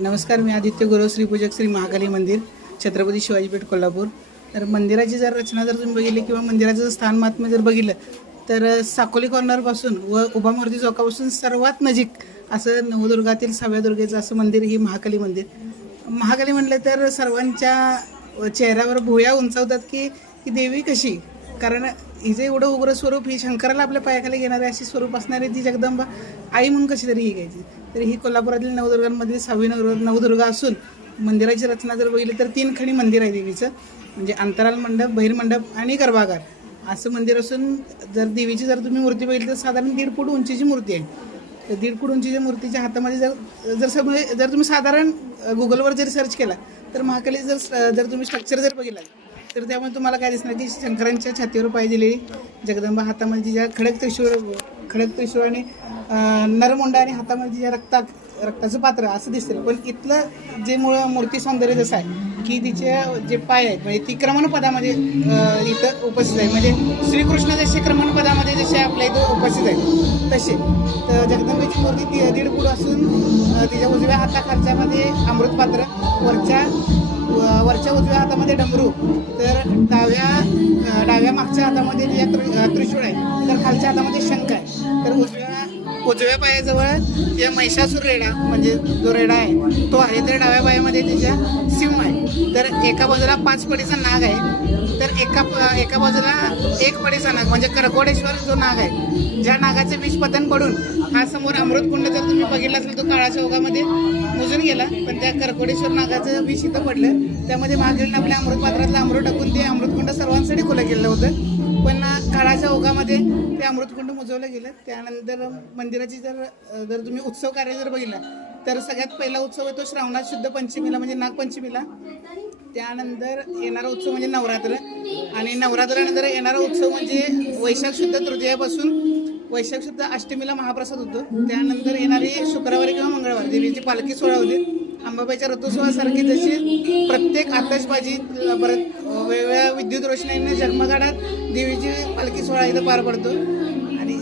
नमस्कार मी आदित्य गुरव श्रीपूजक श्री महाकाली मंदिर छत्रपती शिवाजीपेठ कोल्हापूर. तर मंदिराची जर रचना जर तुम्ही बघितली किंवा मंदिराचं जर स्थान महात्म्य जर बघितलं तर साकोली कॉर्नरपासून व उभा मूर्ती चौकापासून सर्वात नजीक असं नवदुर्गातील सहाव्या दुर्गेचं असं मंदिर ही महाकाली मंदिर. महाकाली म्हटलं तर सर्वांच्या चेहऱ्यावर भुया उंचावतात की ही देवी कशी? कारण हिचं एवढं उग्र स्वरूप ही शंकराला आपल्या पायाखाली घेणारे अशी स्वरूप असणारी ती जगदंबा आई म्हणून कशी तरी ही घ्यायची. तर ही कोल्हापुरातील नवदुर्गांमधली सहावी नव नवदुर्गा असून मंदिराची रचना जर बघितली तर तीन खणी मंदिर आहे देवीचं. म्हणजे अंतराल मंडप बहिर्मंडप आणि गर्भागार. असं मंदिर असून जर देवीची जर तुम्ही मूर्ती बघितली तर साधारण दीड फूट उंचीची मूर्ती आहे. तर दीड फूट उंचीच्या मूर्तीच्या हातामध्ये जर जर सगळे जर तुम्ही साधारण गुगलवर जर सर्च केला तर महाकाली जर जर तुम्ही स्ट्रक्चर जर बघितला तर त्यामुळे तुम्हाला काय दिसणार की शंकरांच्या छातीवर पाय दिलेली जगदंबा हातामध्ये ज्या खडक त्रिशूर खडक त्रिशूर आणि नरमुंडा आणि हातामध्ये तिच्या रक्ता रक्ताचं पात्र असं दिसतं पण इथलं जे मुळ मूर्ती सौंदर्य जसं आहे की तिचे जे पाय आहेत म्हणजे ती क्रमणपदामध्ये इथं उपस्थित आहे. म्हणजे श्रीकृष्ण जसे क्रमणपदामध्ये जसे आपल्या इथं उपस्थित आहेत तसे. तर जगदंबेची मूर्ती ती दीड फूट असून तिच्या उजव्या हाताखालच्यामध्ये अमृतपात्र वरच्या वरच्या उजव्या हातामध्ये डमरू तर डाव्या डाव्या मागच्या हातामध्ये तिच्या त्रिशूळ आहे तर खालच्या हातामध्ये शंख आहे. तर उजव्या उजव्या पायाजवळ जे महिषासूर रेडा म्हणजे जो रेडा आहे तो आहे. तर डाव्या पायामध्ये तिच्या सिंह आहे तर एका बाजूला पाच पडीचा नाग आहे तर एका एका बाजूला एक पडीचा नाग म्हणजे करकोडेश्वर जो नाग आहे ज्या नागाचे विष पतन पडून हा समोर अमृतकुंड जर तुम्ही बघितला असेल तो काळाच्या ओघामध्ये मुजून गेला. पण त्या करकोडेश्वर नागाचं विष इथं पडलं. त्यामध्ये महादेवने आपल्या अमृतपात्रातलं अमृत टाकून ते अमृतकुंड सर्वांसाठी खुलं केलं होतं. पण काळाच्या ओघामध्ये ते अमृतकुंड मुजवलं गेलं. त्यानंतर मंदिराची जर जर तुम्ही उत्सव कार्य जर बघितला तर सगळ्यात पहिला उत्सव आहे तो श्रावणात शुद्ध पंचमीला म्हणजे नागपंचमीला. त्यानंतर येणारा उत्सव म्हणजे नवरात्र. आणि नवरात्रानंतर येणारा उत्सव म्हणजे वैशाख शुद्ध तृतीयापासून वैशाख शुद्ध अष्टमीला महाप्रसाद होतो. त्यानंतर येणारी शुक्रवारी किंवा मंगळवारी देवीची पालखी सोहळा होते. अंबाबाईच्या रथोत्सवासारखी जशी प्रत्येक आतषबाजी परत वेगवेगळ्या विद्युत रोषणाईने जगमगाडात देवीची पालखी सोहळा इथं पार पडतो. आणि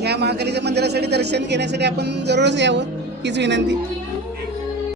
ह्या महाकालीच्या मंदिरासाठी दर्शन घेण्यासाठी आपण जरूरच यावं हीच विनंती.